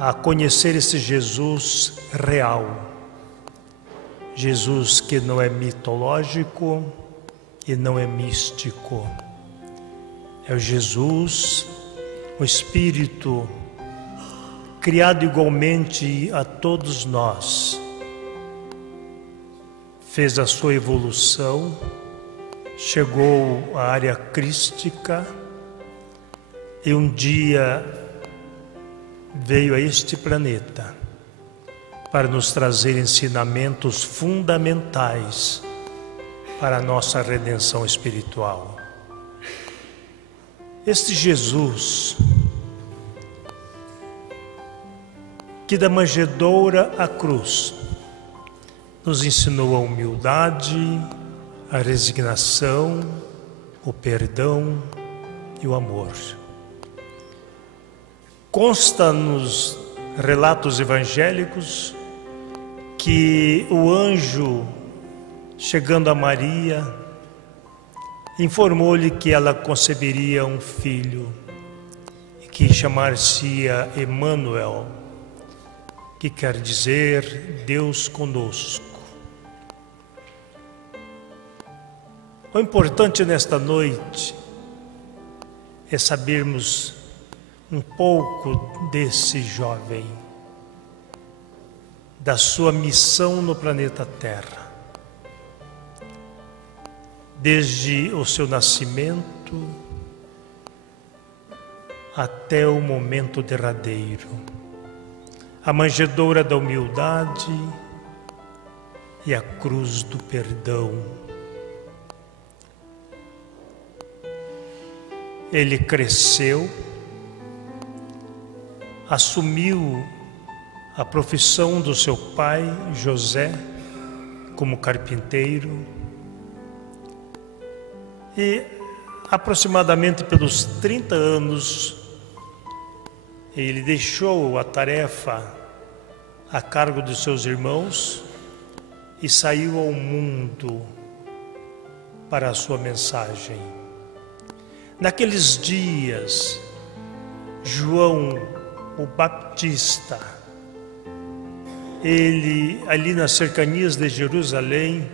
a conhecer esse Jesus real. Jesus que não é mitológico e não é místico. É o Jesus, o Espírito, criado igualmente a todos nós. Fez a sua evolução, chegou à área crística e um dia veio a este planeta para nos trazer ensinamentos fundamentais para a nossa redenção espiritual. Este Jesus, que da manjedoura à cruz nos ensinou a humildade, a resignação, o perdão e o amor. Consta nos relatos evangélicos que o anjo, chegando a Maria, informou-lhe que ela conceberia um filho e que chamar-se-ia Emanuel, que quer dizer Deus conosco. O importante nesta noite é sabermos um pouco desse jovem, da sua missão no planeta Terra, desde o seu nascimento até o momento derradeiro, a manjedoura da humildade e a cruz do perdão. Ele cresceu, assumiu a profissão do seu pai, José, como carpinteiro, e aproximadamente pelos 30 anos ele deixou a tarefa a cargo de seus irmãos e saiu ao mundo para a sua mensagem. Naqueles dias, João o Baptista, ele ali nas cercanias de Jerusalém,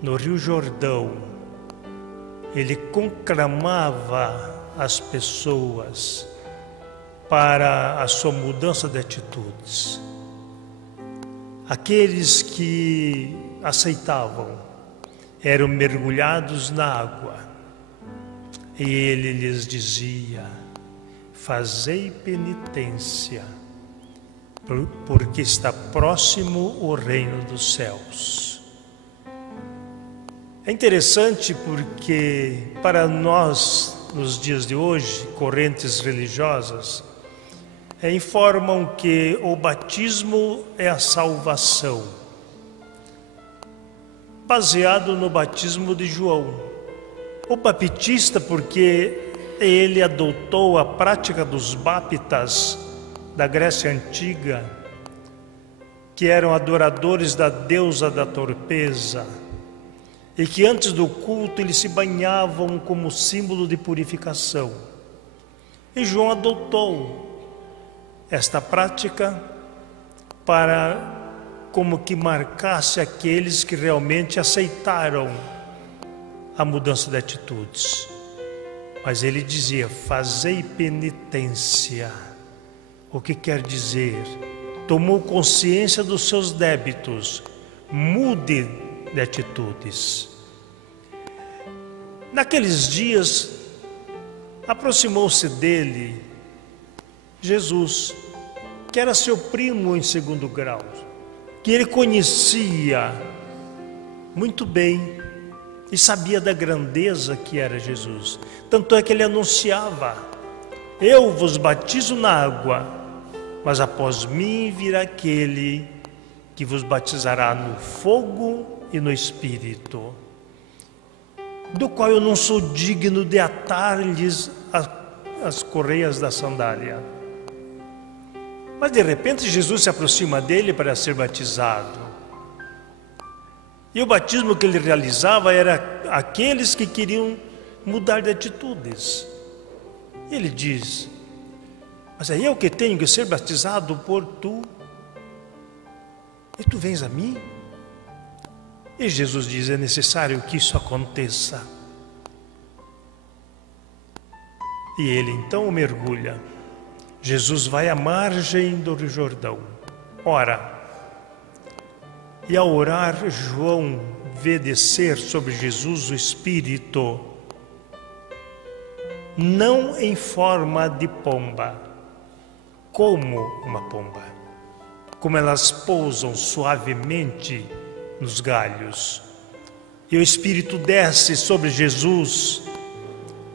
no Rio Jordão, ele conclamava as pessoas para a sua mudança de atitudes. Aqueles que aceitavam eram mergulhados na água e ele lhes dizia: fazei penitência, porque está próximo o reino dos céus. É interessante porque para nós, nos dias de hoje, correntes religiosas, informam que o batismo é a salvação, baseado no batismo de João. O baptista, porque ele adotou a prática dos báptas da Grécia Antiga, que eram adoradores da deusa da torpeza, e que antes do culto eles se banhavam como símbolo de purificação. E João adotou esta prática para como que marcasse aqueles que realmente aceitaram a mudança de atitudes. Mas ele dizia: fazei penitência. O que quer dizer? Tomou consciência dos seus débitos, mude de atitudes. Naqueles dias, aproximou-se dele Jesus, que era seu primo em segundo grau, que ele conhecia muito bem e sabia da grandeza que era Jesus. Tanto é que ele anunciava: eu vos batizo na água, mas após mim virá aquele que vos batizará no fogo e no Espírito, do qual eu não sou digno de atar-lhes as correias da sandália. Mas de repente Jesus se aproxima dele para ser batizado. E o batismo que ele realizava era aqueles que queriam mudar de atitudes. Ele diz: Mas é eu que tenho que ser batizado por tu, e tu vens a mim? E Jesus diz: é necessário que isso aconteça. E ele então mergulha. Jesus vai à margem do Rio Jordão, ora. E ao orar, João vê descer sobre Jesus o Espírito, não em forma de pomba, como uma pomba, como elas pousam suavemente nos galhos. E o Espírito desce sobre Jesus,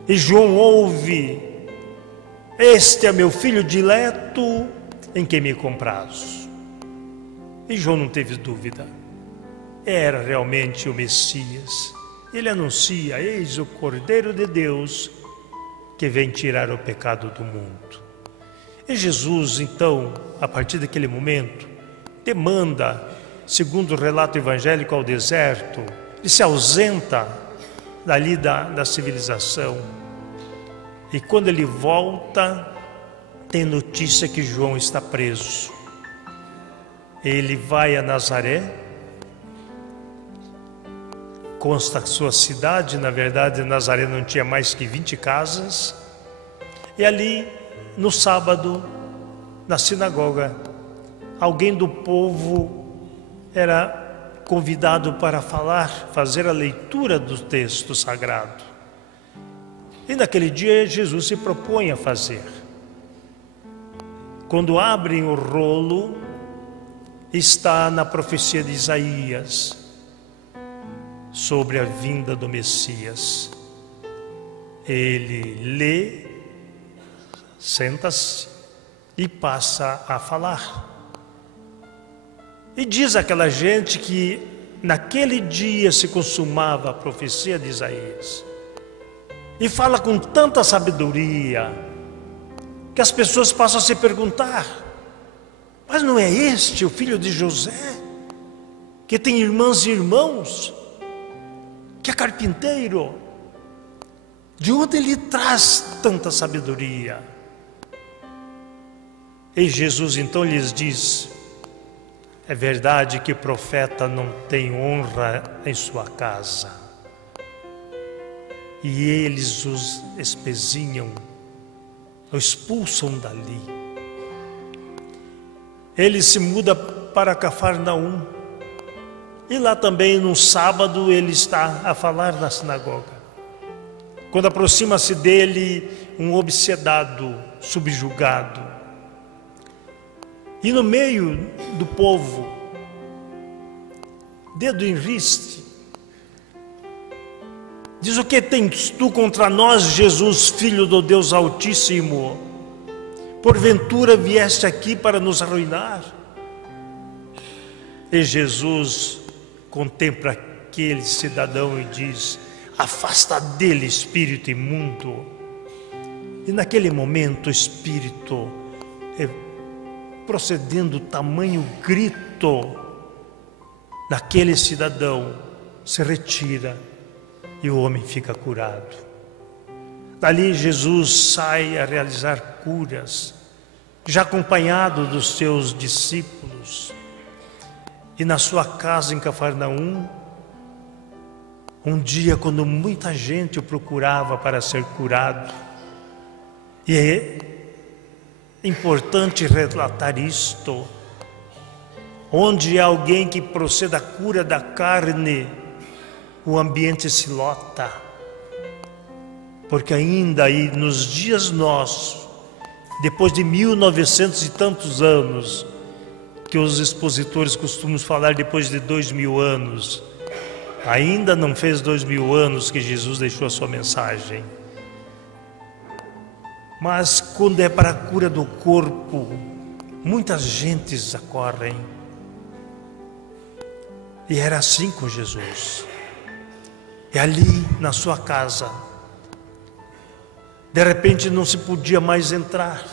e João ouve: este é meu filho dileto, em quem me comprazo. E João não teve dúvida, era realmente o Messias. Ele anuncia: eis o Cordeiro de Deus, que vem tirar o pecado do mundo. E Jesus, então, a partir daquele momento, demanda, segundo o relato evangélico, ao deserto. Ele se ausenta dali da civilização. E quando ele volta, tem notícia que João está preso. Ele vai a Nazaré, consta que sua cidade, na verdade, Nazaré não tinha mais que 20 casas, e ali, no sábado, na sinagoga, alguém do povo era convidado para fazer a leitura do texto sagrado. E naquele dia Jesus se propõe a fazer. Quando abrem o rolo, está na profecia de Isaías sobre a vinda do Messias. Ele lê, senta-se e passa a falar. E diz àquela gente que naquele dia se consumava a profecia de Isaías. E fala com tanta sabedoria que as pessoas passam a se perguntar: mas não é este o filho de José, que tem irmãs e irmãos, que é carpinteiro? De onde ele traz tanta sabedoria? E Jesus então lhes diz: é verdade que profeta não tem honra em sua casa. E eles os espezinham, o expulsam dali. Ele se muda para Cafarnaum. E lá também, no sábado, ele está a falar na sinagoga. Quando aproxima-se dele um obsedado, subjugado. E no meio do povo, dedo em riste, diz: o que tens tu contra nós, Jesus, filho do Deus Altíssimo? Porventura vieste aqui para nos arruinar? E Jesus contempla aquele cidadão e diz: afasta dele, espírito imundo. E naquele momento o espírito, procedendo tamanho grito naquele cidadão, se retira e o homem fica curado. Dali Jesus sai a realizar curas, já acompanhado dos seus discípulos. E na sua casa em Cafarnaum, um dia, quando muita gente o procurava para ser curado, e é importante relatar isto, onde há alguém que procede à cura da carne, o ambiente se lota, porque ainda aí nos dias nossos, depois de 1900 e tantos anos, que os expositores costumam falar depois de 2000 anos, ainda não fez 2000 anos que Jesus deixou a sua mensagem. Mas quando é para a cura do corpo, muitas gentes acorrem. E era assim com Jesus. E ali na sua casa, de repente não se podia mais entrar.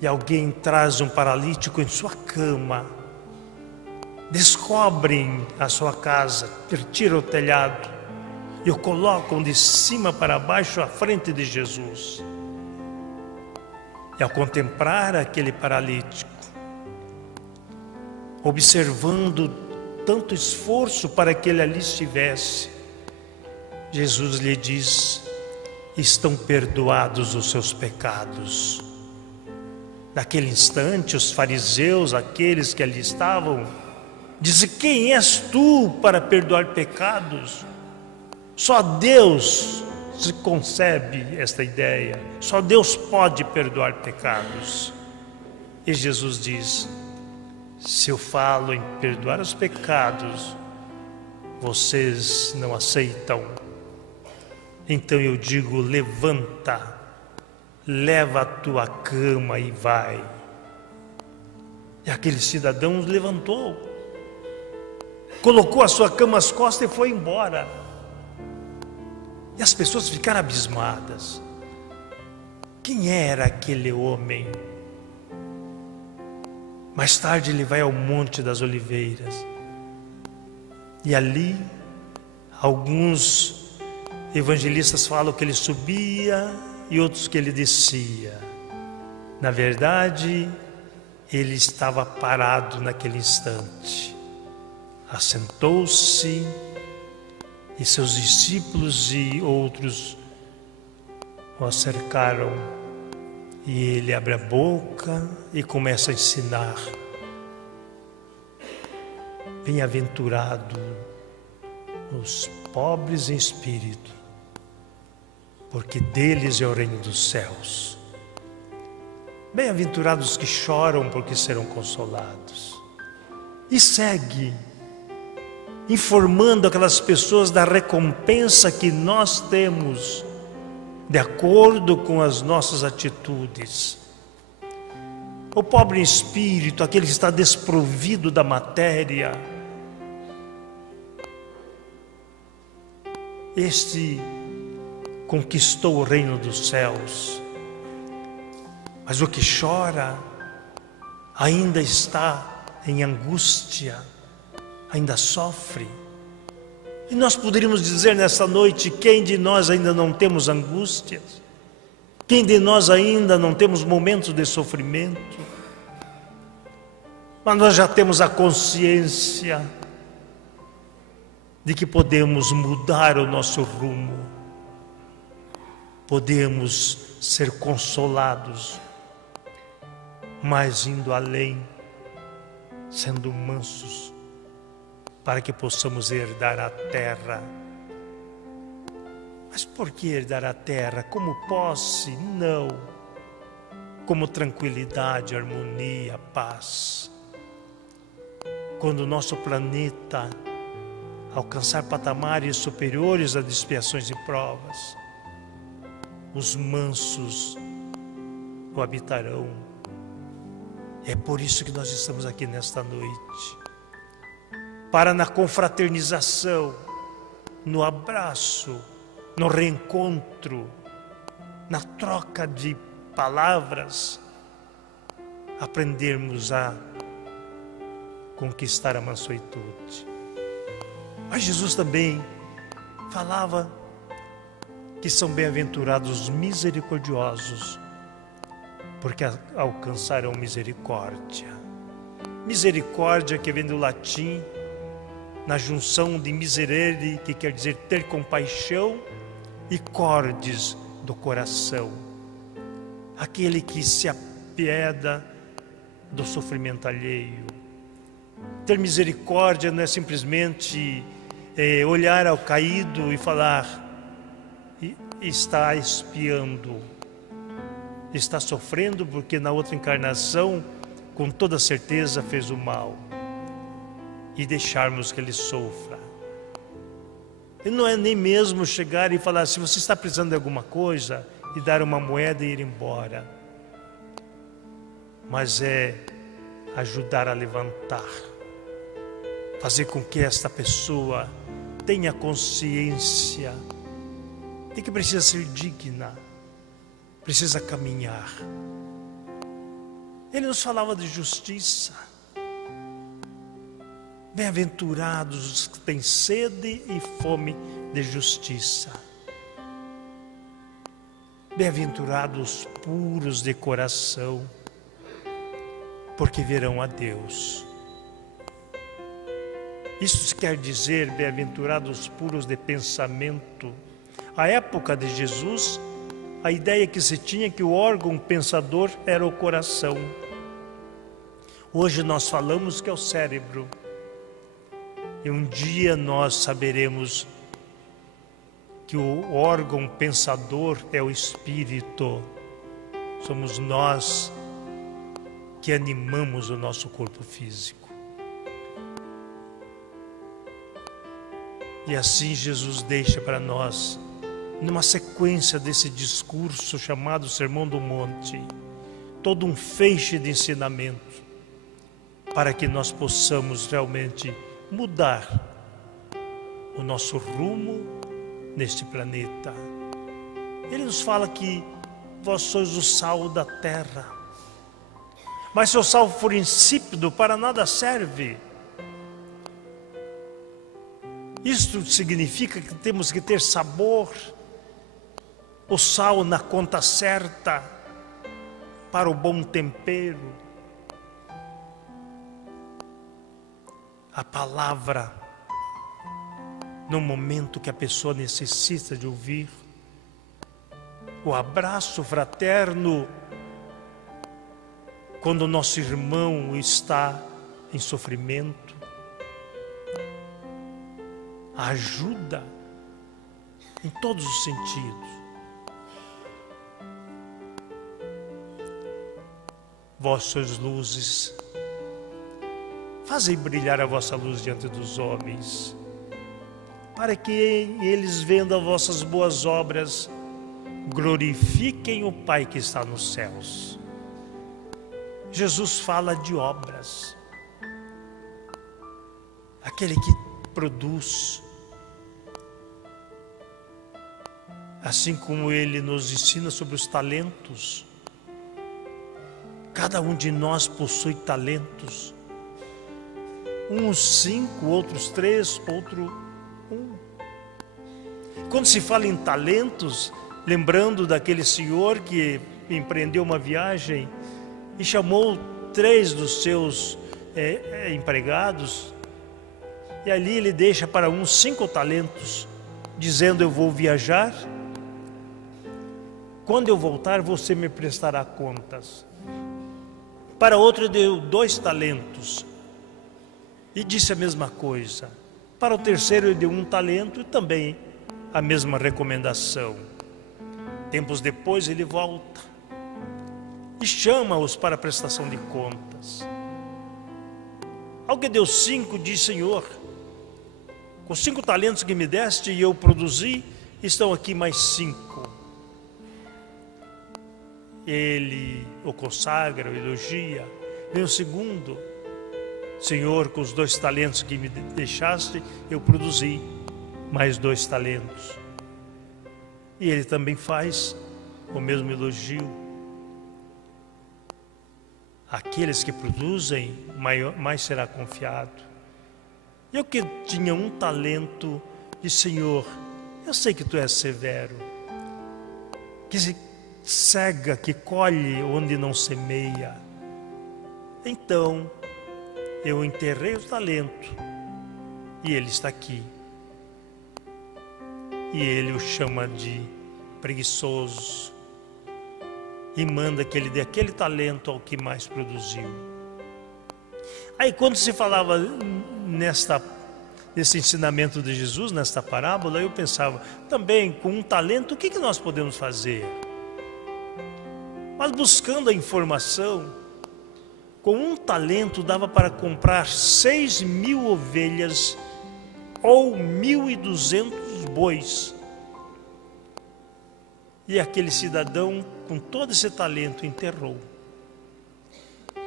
E alguém traz um paralítico em sua cama. Descobrem a sua casa, retiram o telhado e o colocam de cima para baixo à frente de Jesus. E ao contemplar aquele paralítico, observando tanto esforço para que ele ali estivesse, Jesus lhe diz: estão perdoados os seus pecados. Naquele instante, os fariseus, aqueles que ali estavam, dizem: quem és tu para perdoar pecados? Só Deus se concebe esta ideia, só Deus pode perdoar pecados. E Jesus diz: se eu falo em perdoar os pecados, vocês não aceitam. Então eu digo: levanta, leva a tua cama e vai. E aquele cidadão levantou, colocou a sua cama às costas e foi embora. E as pessoas ficaram abismadas. Quem era aquele homem? Mais tarde ele vai ao Monte das Oliveiras, e ali alguns evangelistas falam que ele subia e outros que ele descia. Na verdade, ele estava parado naquele instante. Assentou-se, e seus discípulos e outros o cercaram. E ele abre a boca e começa a ensinar. Bem-aventurado os pobres em espírito, porque deles é o reino dos céus. Bem-aventurados os que choram, porque serão consolados. E segue informando aquelas pessoas da recompensa que nós temos de acordo com as nossas atitudes. O pobre em espírito, aquele que está desprovido da matéria, este conquistou o reino dos céus. Mas o que chora ainda está em angústia, ainda sofre. E nós poderíamos dizer nessa noite: quem de nós ainda não temos angústias? Quem de nós ainda não temos momentos de sofrimento? Mas nós já temos a consciência de que podemos mudar o nosso rumo, podemos ser consolados, mas indo além, sendo mansos, para que possamos herdar a terra. Mas por que herdar a terra? Como posse? Não. Como tranquilidade, harmonia, paz. Quando o nosso planeta alcançar patamares superiores a expiações e provas, os mansos o habitarão. É por isso que nós estamos aqui nesta noite, para na confraternização, no abraço, no reencontro, na troca de palavras, aprendermos a conquistar a mansuetude. Mas Jesus também falava que são bem-aventurados os misericordiosos, porque alcançarão misericórdia. Misericórdia, que vem do latim, na junção de miserere, que quer dizer ter compaixão, e cordes, do coração. Aquele que se apieda do sofrimento alheio. Ter misericórdia não é simplesmente olhar ao caído e falar: está expiando, está sofrendo porque na outra encarnação com toda certeza fez o mal, e deixarmos que ele sofra. E não é nem mesmo chegar e falar: se você está precisando de alguma coisa, e dar uma moeda e ir embora, mas é ajudar a levantar, fazer com que esta pessoa tenha consciência de que precisa ser digna, precisa caminhar. Ele nos falava de justiça. Bem-aventurados os que têm sede e fome de justiça. Bem-aventurados puros de coração, porque verão a Deus. Isso quer dizer bem-aventurados puros de pensamento. À época de Jesus, a ideia que se tinha é que o órgão pensador era o coração. Hoje nós falamos que é o cérebro. E um dia nós saberemos que o órgão pensador é o espírito. Somos nós que animamos o nosso corpo físico. E assim Jesus deixa para nós, numa sequência desse discurso chamado Sermão do Monte, todo um feixe de ensinamento, para que nós possamos realmente mudar o nosso rumo neste planeta. Ele nos fala que vós sois o sal da terra, mas se o sal for insípido, para nada serve. Isto significa que temos que ter sabor, o sal na conta certa, para o bom tempero. A palavra, no momento que a pessoa necessita de ouvir, o abraço fraterno, quando o nosso irmão está em sofrimento, a ajuda em todos os sentidos. Vós sois luzes, fazei brilhar a vossa luz diante dos homens, para que eles, vendo as vossas boas obras, glorifiquem o Pai que está nos céus. Jesus fala de obras. Aquele que produz, assim como Ele nos ensina sobre os talentos. Cada um de nós possui talentos. Uns 5, outros 3, outro 1. Quando se fala em talentos, lembrando daquele senhor que empreendeu uma viagem e chamou 3 dos seus empregados, e ali ele deixa para uns 5 talentos, dizendo: eu vou viajar, quando eu voltar você me prestará contas. Para outro deu 2 talentos e disse a mesma coisa. Para o terceiro ele deu 1 talento e também a mesma recomendação. Tempos depois ele volta e chama-os para a prestação de contas. Ao que deu 5, diz: Senhor, com 5 talentos que me deste e eu produzi, estão aqui mais 5. Ele o consagra, o elogia. Vem o segundo: Senhor, com os 2 talentos que me deixaste, eu produzi mais 2 talentos. E ele também faz o mesmo elogio. Aqueles que produzem, mais será confiado. Eu que tinha 1 talento, disse: Senhor, eu sei que tu és severo, que se cega, que colhe onde não semeia. Então eu enterrei o talento e ele está aqui. E ele o chama de preguiçoso e manda que ele dê aquele talento ao que mais produziu. Aí quando se falava nesse ensinamento de Jesus, nesta parábola, eu pensava também, com 1 talento, o que nós podemos fazer? Mas buscando a informação, com 1 talento dava para comprar 6.000 ovelhas ou 1.200 bois. E aquele cidadão, com todo esse talento, enterrou.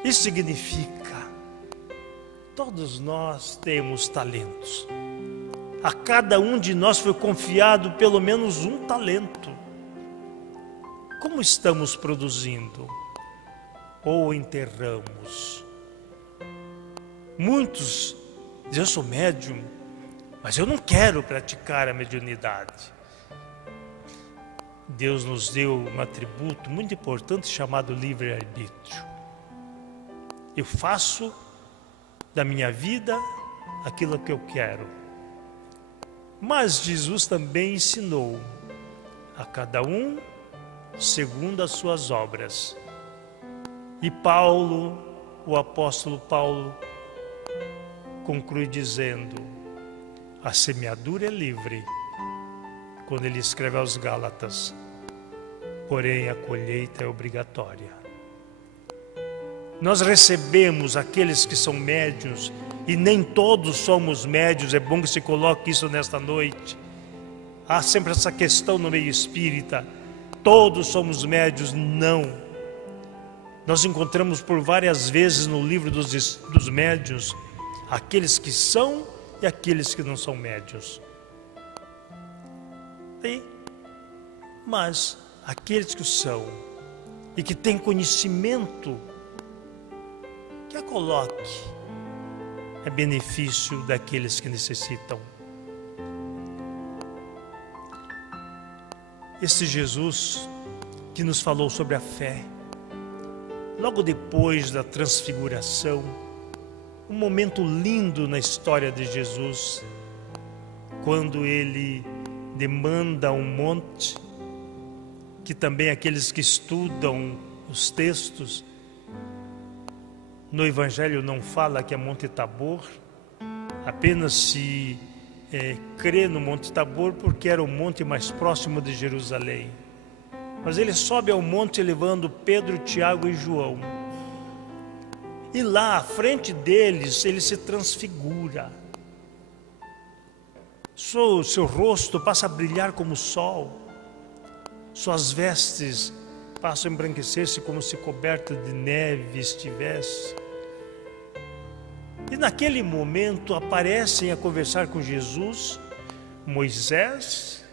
Isso significa, todos nós temos talentos. A cada um de nós foi confiado pelo menos 1 talento. Como estamos produzindo? Ou enterramos? Muitos dizem: eu sou médium, mas eu não quero praticar a mediunidade. Deus nos deu um atributo muito importante chamado livre-arbítrio. Eu faço da minha vida aquilo que eu quero. Mas Jesus também ensinou a cada um segundo as suas obras. E Paulo, o apóstolo Paulo, conclui dizendo: a semeadura é livre, quando ele escreve aos Gálatas, porém a colheita é obrigatória. Nós recebemos aqueles que são médiuns, e nem todos somos médiuns. É bom que se coloque isso nesta noite. Há sempre essa questão no meio espírita: todos somos médiuns? Não. Nós encontramos por várias vezes no livro dos médiuns aqueles que são e aqueles que não são médiuns. Mas aqueles que são e que têm conhecimento, que a coloque é benefício daqueles que necessitam. Esse Jesus que nos falou sobre a fé, logo depois da transfiguração, um momento lindo na história de Jesus, quando ele demanda um monte, que também aqueles que estudam os textos, no Evangelho não fala que é Monte Tabor, apenas se crê no Monte Tabor porque era o monte mais próximo de Jerusalém. Mas ele sobe ao monte levando Pedro, Tiago e João. E lá, à frente deles, ele se transfigura. Seu rosto passa a brilhar como o sol. Suas vestes passam a embranquecer-se como se coberta de neve estivesse. E naquele momento aparecem a conversar com Jesus Moisés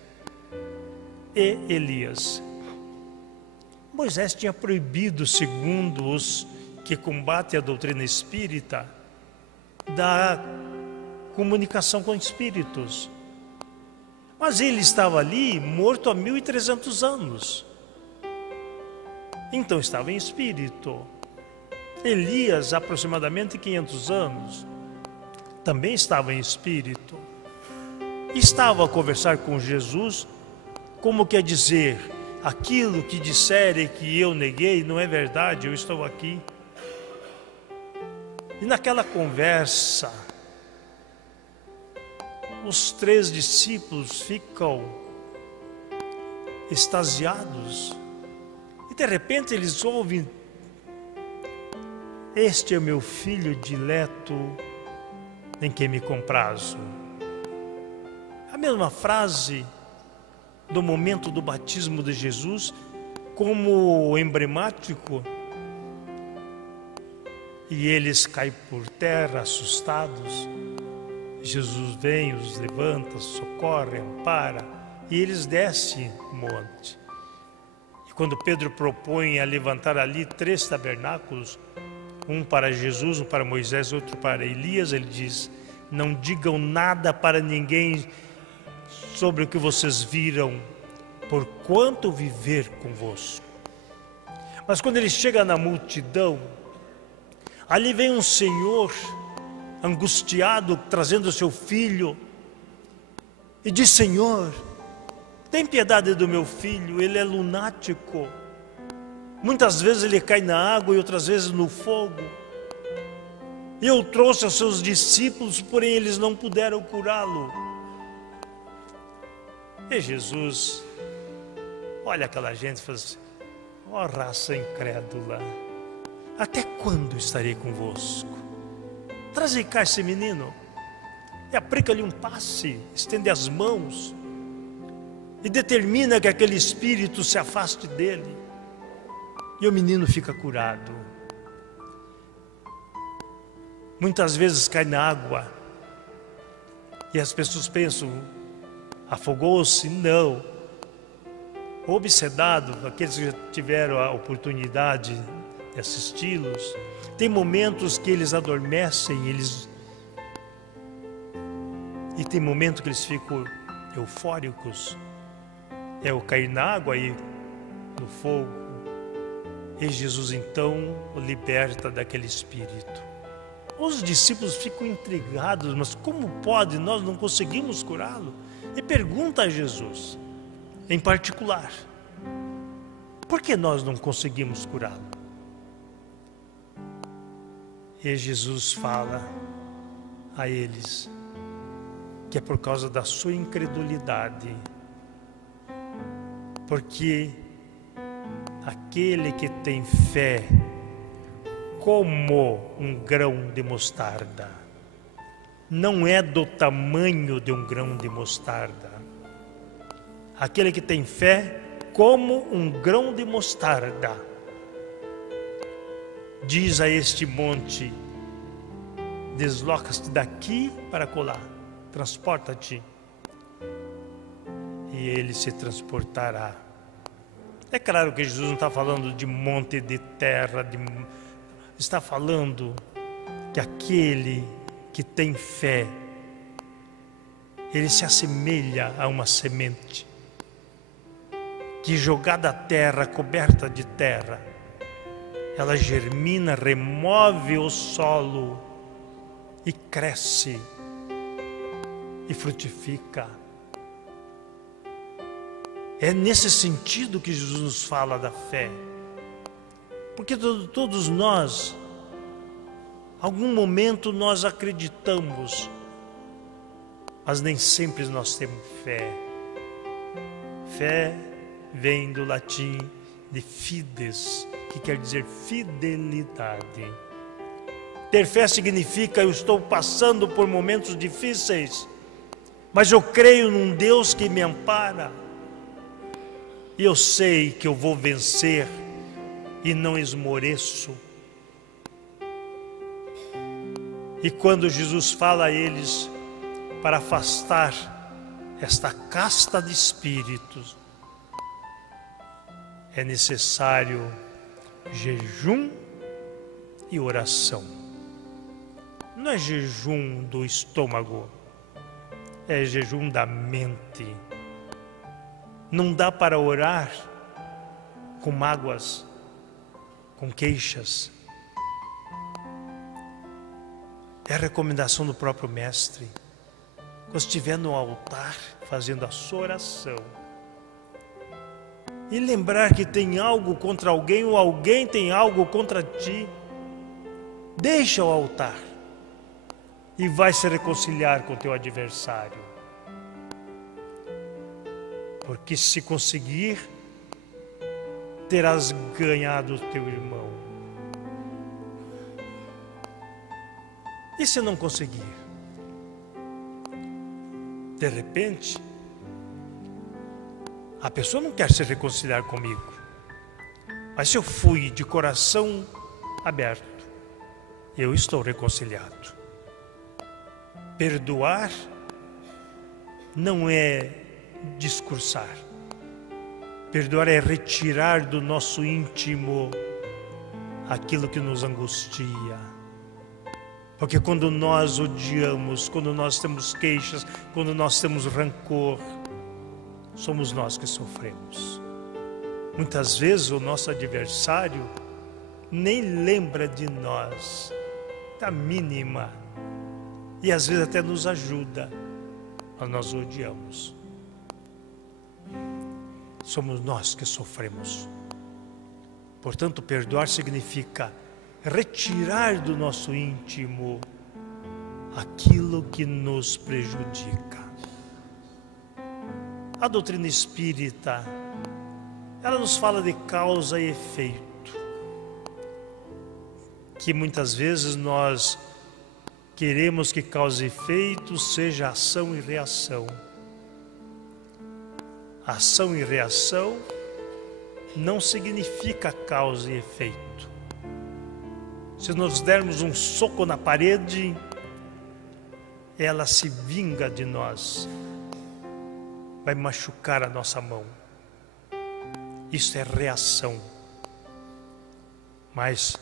e Elias. Moisés tinha proibido, segundo os que combatem a doutrina espírita, da comunicação com espíritos. Mas ele estava ali morto há 1300 anos. Então estava em espírito. Elias, aproximadamente 500 anos, também estava em espírito. Estava a conversar com Jesus, como quer dizer: aquilo que disserem que eu neguei não é verdade, eu estou aqui. E naquela conversa, os 3 discípulos ficam extasiados. E de repente eles ouvem: este é o meu filho dileto, em quem me comprazo. A mesma frase do momento do batismo de Jesus, como emblemático. E eles caem por terra, assustados. Jesus vem, os levanta, socorre, ampara, e eles descem o monte. E quando Pedro propõe a levantar ali 3 tabernáculos, um para Jesus, um para Moisés, outro para Elias, ele diz: não digam nada para ninguém sobre o que vocês viram, porquanto viver convosco. Mas quando ele chega na multidão, ali vem um senhor angustiado, trazendo seu filho, e diz: Senhor, tem piedade do meu filho, ele é lunático. Muitas vezes ele cai na água e outras vezes no fogo. Eu trouxe aos seus discípulos, porém eles não puderam curá-lo. E Jesus olha aquela gente e fala assim: ó raça incrédula, até quando estarei convosco? Trazei cá esse menino e aplica-lhe um passe, estende as mãos e determina que aquele espírito se afaste dele. E o menino fica curado. Muitas vezes cai na água e as pessoas pensam: afogou-se? Não. Obsedado, aqueles que já tiveram a oportunidade de assisti-los, tem momentos que eles adormecem, e tem momentos que eles ficam eufóricos. é o cair na água e no fogo. E Jesus então o liberta daquele espírito. Os discípulos ficam intrigados, mas como pode? Nós não conseguimos curá-lo? E pergunta a Jesus, em particular, por que nós não conseguimos curá-lo? E Jesus fala a eles que é por causa da sua incredulidade, porque aquele que tem fé como um grão de mostarda, não é do tamanho de um grão de mostarda. Aquele que tem fé como um grão de mostarda, diz a este monte: desloca-te daqui para colar, transporta-te, e ele se transportará. É claro que Jesus não está falando de monte de terra, está falando que aquele que tem fé, ele se assemelha a uma semente que, jogada à terra, coberta de terra, ela germina, remove o solo e cresce e frutifica. É nesse sentido que Jesus nos fala da fé, porque todos nós, algum momento nós acreditamos, mas nem sempre nós temos fé. Fé vem do latim de fides, que quer dizer fidelidade. Ter fé significa: eu estou passando por momentos difíceis, mas eu creio num Deus que me ampara, e eu sei que eu vou vencer e não esmoreço. E quando Jesus fala a eles para afastar esta casta de espíritos, é necessário jejum e oração. Não é jejum do estômago, é jejum da mente. Não dá para orar com mágoas, com queixas. É a recomendação do próprio Mestre. Quando estiver no altar fazendo a sua oração, e lembrar que tem algo contra alguém ou alguém tem algo contra ti, deixa o altar e vai se reconciliar com o teu adversário. Porque se conseguir, terás ganhado o teu irmão. E se não conseguir? De repente, a pessoa não quer se reconciliar comigo, mas se eu fui de coração aberto, eu estou reconciliado. Perdoar não é discursar. Perdoar é retirar do nosso íntimo aquilo que nos angustia. Porque quando nós odiamos, quando nós temos queixas, quando nós temos rancor, somos nós que sofremos. Muitas vezes o nosso adversário nem lembra de nós, da mínima, e às vezes até nos ajuda, mas nós o odiamos. Somos nós que sofremos. Portanto, perdoar significa retirar do nosso íntimo aquilo que nos prejudica. A doutrina espírita, ela nos fala de causa e efeito, que muitas vezes nós queremos que causa e efeito seja ação e reação. Ação e reação não significa causa e efeito. Se nós dermos um soco na parede, ela se vinga de nós, vai machucar a nossa mão. Isso é reação. Mas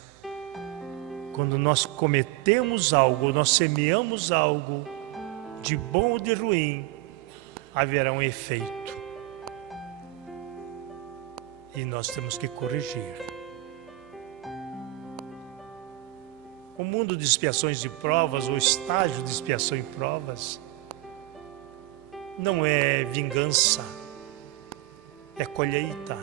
quando nós cometemos algo, nós semeamos algo, de bom ou de ruim, haverá um efeito. e nós temos que corrigir. O mundo de expiações e provas, o estágio de expiação e provas, não é vingança, é colheita.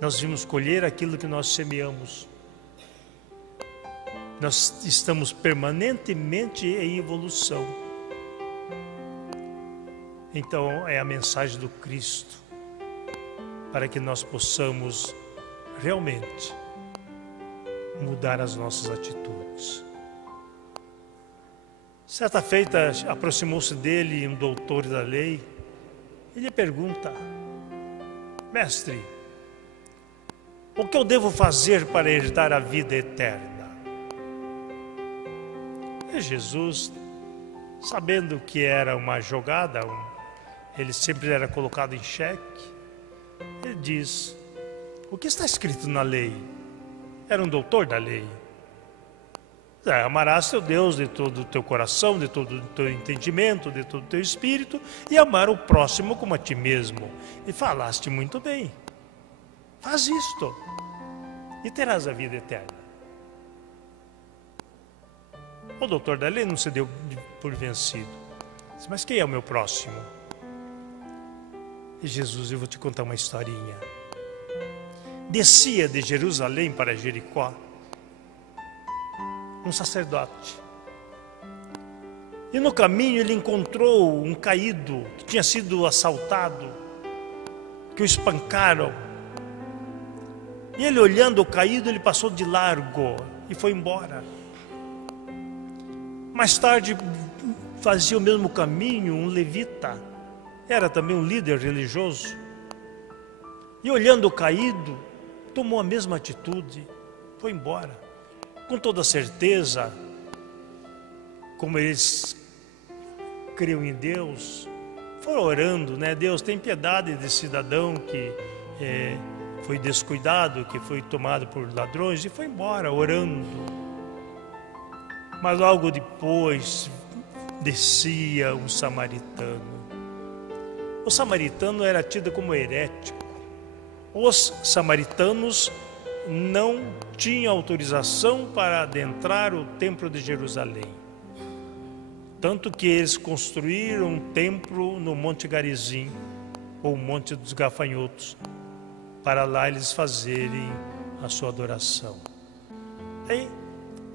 Nós vimos colher aquilo que nós semeamos. Nós estamos permanentemente em evolução. Então é a mensagem do Cristo para que nós possamos realmente mudar as nossas atitudes. Certa feita aproximou-se dele um doutor da lei e lhe pergunta: mestre, o que eu devo fazer para herdar a vida eterna? E Jesus, sabendo que era uma jogada, ele sempre era colocado em xeque, ele diz: o que está escrito na lei? Era um doutor da lei. Amarás teu Deus de todo o teu coração, de todo o teu entendimento, de todo o teu espírito, e amar o próximo como a ti mesmo. E falaste muito bem. Faz isto e terás a vida eterna. O doutor da lei não se deu por vencido. Disse: mas quem é o meu próximo? E Jesus, eu vou te contar uma historinha. Descia de Jerusalém para Jericó um sacerdote. E no caminho ele encontrou um caído que tinha sido assaltado, que o espancaram. E ele, olhando o caído, ele passou de largo e foi embora. Mais tarde fazia o mesmo caminho um levita, era também um líder religioso. E olhando o caído, tomou a mesma atitude, foi embora. Com toda certeza, como eles criam em Deus, foram orando, né? Deus, tem piedade desse cidadão que foi descuidado, que foi tomado por ladrões, e foi embora orando. Mas logo depois descia um samaritano. O samaritano era tido como herético. Os samaritanos não tinham autorização para adentrar o templo de Jerusalém. Tanto que eles construíram um templo no Monte Garizim, ou Monte dos Gafanhotos, para lá eles fazerem a sua adoração. Aí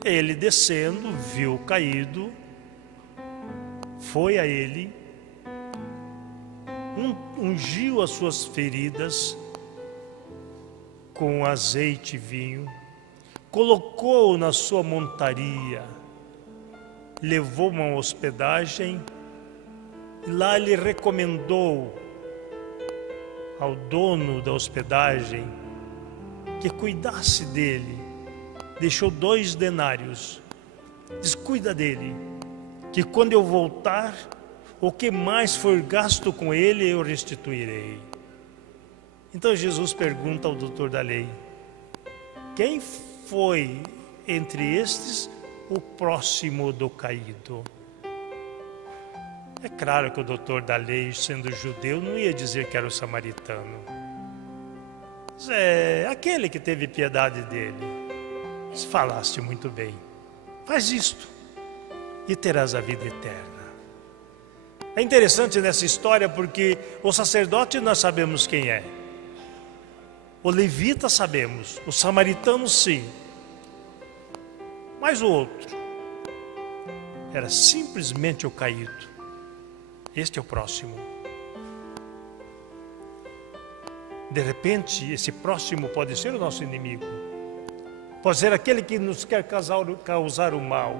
ele, descendo, viu caído, foi a ele, ungiu as suas feridas com azeite e vinho, colocou-o na sua montaria, levou-o a uma hospedagem, e lá ele recomendou ao dono da hospedagem que cuidasse dele. Deixou 2 denários. Diz: cuida dele, que quando eu voltar, o que mais for gasto com ele, eu restituirei. Então Jesus pergunta ao doutor da lei: quem foi entre estes o próximo do caído? É claro que o doutor da lei, sendo judeu, não ia dizer que era o samaritano. Mas é aquele que teve piedade dele. Falaste muito bem. Faz isto e terás a vida eterna. É interessante nessa história porque o sacerdote nós sabemos quem é. O levita sabemos, o samaritano sim. Mas o outro era simplesmente o caído. Este é o próximo. De repente, esse próximo pode ser o nosso inimigo. Pode ser aquele que nos quer causar o mal.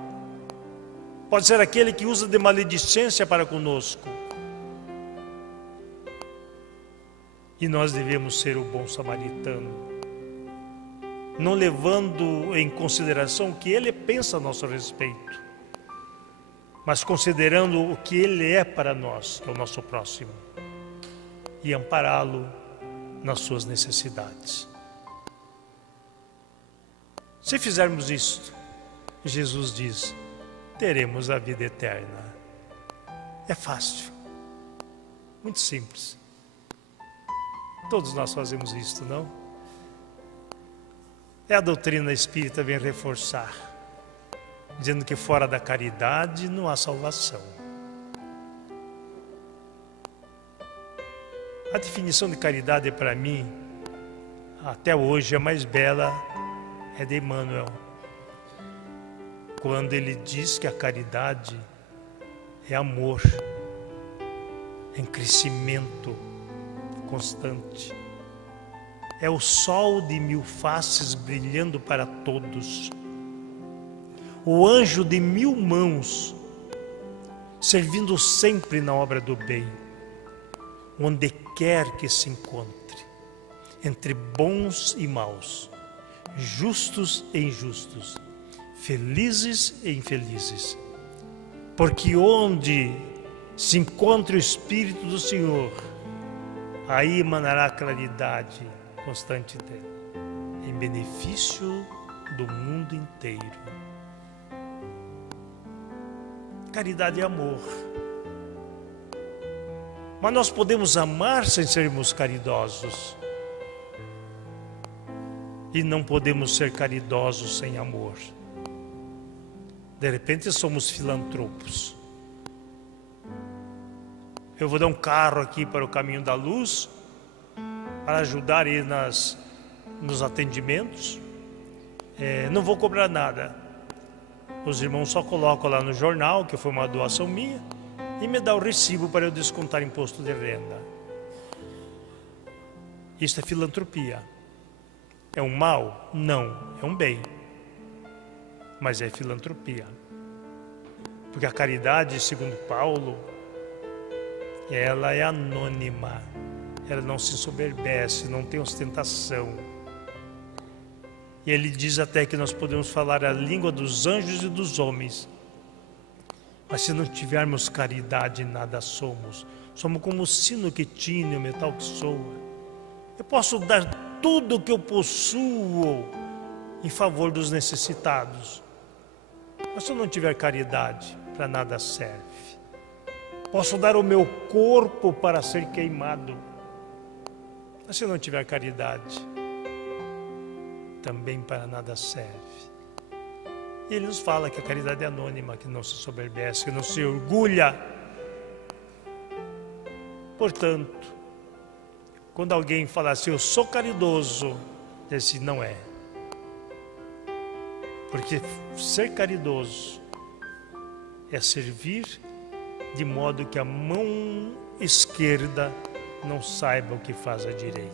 Pode ser aquele que usa de maledicência para conosco. E nós devemos ser o bom samaritano, não levando em consideração o que ele pensa a nosso respeito, mas considerando o que ele é para nós, que é o nosso próximo, e ampará-lo nas suas necessidades. Se fizermos isto, Jesus diz, teremos a vida eterna. É fácil, muito simples. Todos nós fazemos isso, não? É a doutrina espírita vem reforçar, dizendo que fora da caridade não há salvação. A definição de caridade para mim, até hoje, a mais bela é de Emmanuel, quando ele diz que a caridade é amor em crescimento constante. É o sol de 1000 faces brilhando para todos. O anjo de 1000 mãos servindo sempre na obra do bem, onde quer que se encontre, entre bons e maus, justos e injustos, felizes e infelizes. Porque onde se encontre o Espírito do Senhor, aí emanará a claridade constante dele, em benefício do mundo inteiro. Caridade é amor. Mas nós podemos amar sem sermos caridosos. E não podemos ser caridosos sem amor. De repente somos filantropos. Eu vou dar um carro aqui para o Caminho da Luz, para ajudar aí nos atendimentos. Não vou cobrar nada. Os irmãos só colocam lá no jornal que foi uma doação minha e me dá o recibo para eu descontar imposto de renda. Isso é filantropia. É um mal? Não, é um bem. Mas é filantropia. Porque a caridade, segundo Paulo, ela é anônima. Ela não se ensoberbece, não tem ostentação. E ele diz até que nós podemos falar a língua dos anjos e dos homens. Mas se não tivermos caridade, nada somos. Somos como o sino que tine, o metal que soa. Eu posso dar tudo o que eu possuo em favor dos necessitados. Mas se eu não tiver caridade, para nada serve. Posso dar o meu corpo para ser queimado. Mas se eu não tiver caridade, também para nada serve. E ele nos fala que a caridade é anônima, que não se soberbece, que não se orgulha. Portanto, quando alguém fala assim, eu sou caridoso, diz assim, não é. Porque ser caridoso é servir de modo que a mão esquerda não saiba o que faz a direita.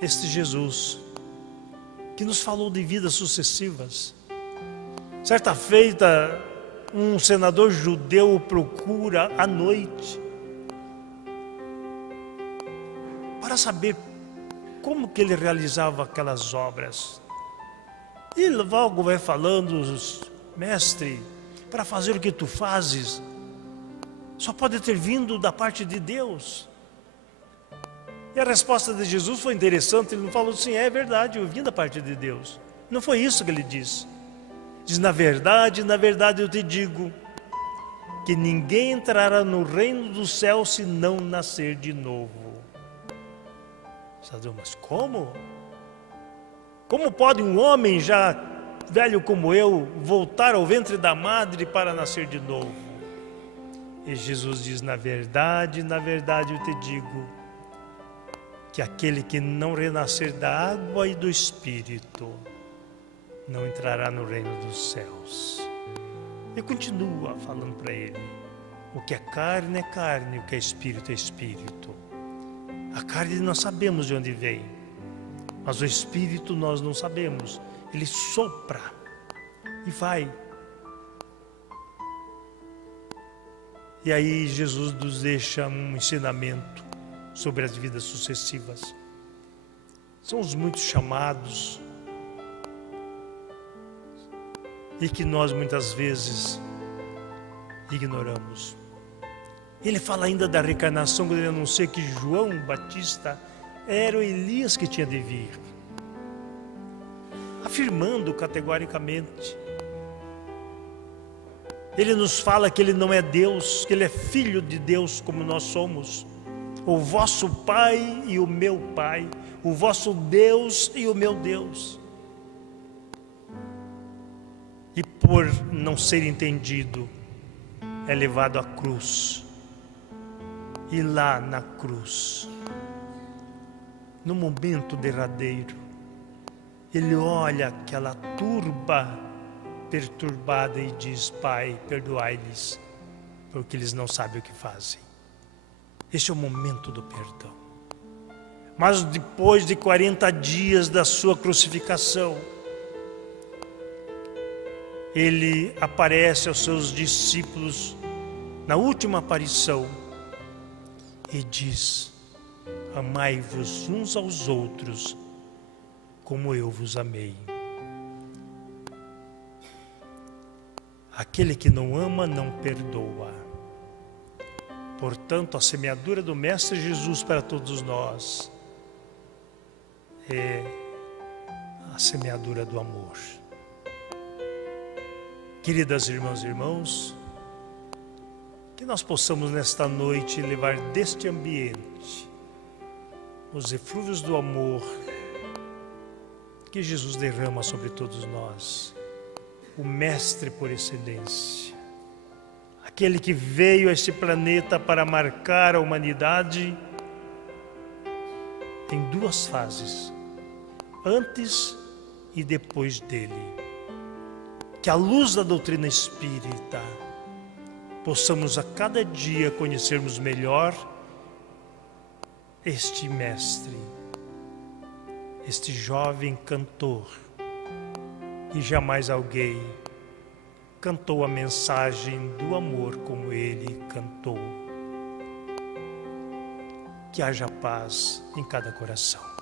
Este Jesus que nos falou de vidas sucessivas. Certa feita, um senador judeu o procura à noite para saber como que ele realizava aquelas obras. E logo vai falando, mestre, para fazer o que tu fazes, só pode ter vindo da parte de Deus. E a resposta de Jesus foi interessante, ele não falou assim, é verdade, eu vim da parte de Deus. Não foi isso que ele disse. Diz, na verdade eu te digo, que ninguém entrará no reino do céu se não nascer de novo. Mas como? Como pode um homem já velho como eu voltar ao ventre da madre para nascer de novo? E Jesus diz, na verdade eu te digo, que aquele que não renascer da água e do Espírito não entrará no reino dos céus. E continua falando para ele, o que é carne, o que é espírito. A carne nós sabemos de onde vem, mas o Espírito nós não sabemos. Ele sopra e vai. E aí Jesus nos deixa um ensinamento sobre as vidas sucessivas. São os muitos chamados e que nós muitas vezes ignoramos. Ele fala ainda da reencarnação, quando ele anuncia que João Batista era o Elias que tinha de vir, afirmando categoricamente. Ele nos fala que Ele não é Deus, que Ele é Filho de Deus como nós somos. O vosso Pai e o meu Pai, o vosso Deus e o meu Deus. E por não ser entendido, é levado à cruz. E lá na cruz, no momento derradeiro, Ele olha aquela turba perturbada e diz: Pai, perdoai-lhes, porque eles não sabem o que fazem. Esse é o momento do perdão. Mas depois de 40 dias da sua crucificação, Ele aparece aos seus discípulos na última aparição e diz: amai-vos uns aos outros como eu vos amei. Aquele que não ama não perdoa. Portanto, a semeadura do Mestre Jesus para todos nós é a semeadura do amor. Queridas irmãs e irmãos, que nós possamos nesta noite levar deste ambiente os eflúvios do amor que Jesus derrama sobre todos nós, o Mestre por excelência, aquele que veio a este planeta para marcar a humanidade em duas fases, antes e depois dele. Que à luz da doutrina espírita possamos a cada dia conhecermos melhor este Mestre, este jovem cantor, que jamais alguém cantou a mensagem do amor como ele cantou. Que haja paz em cada coração.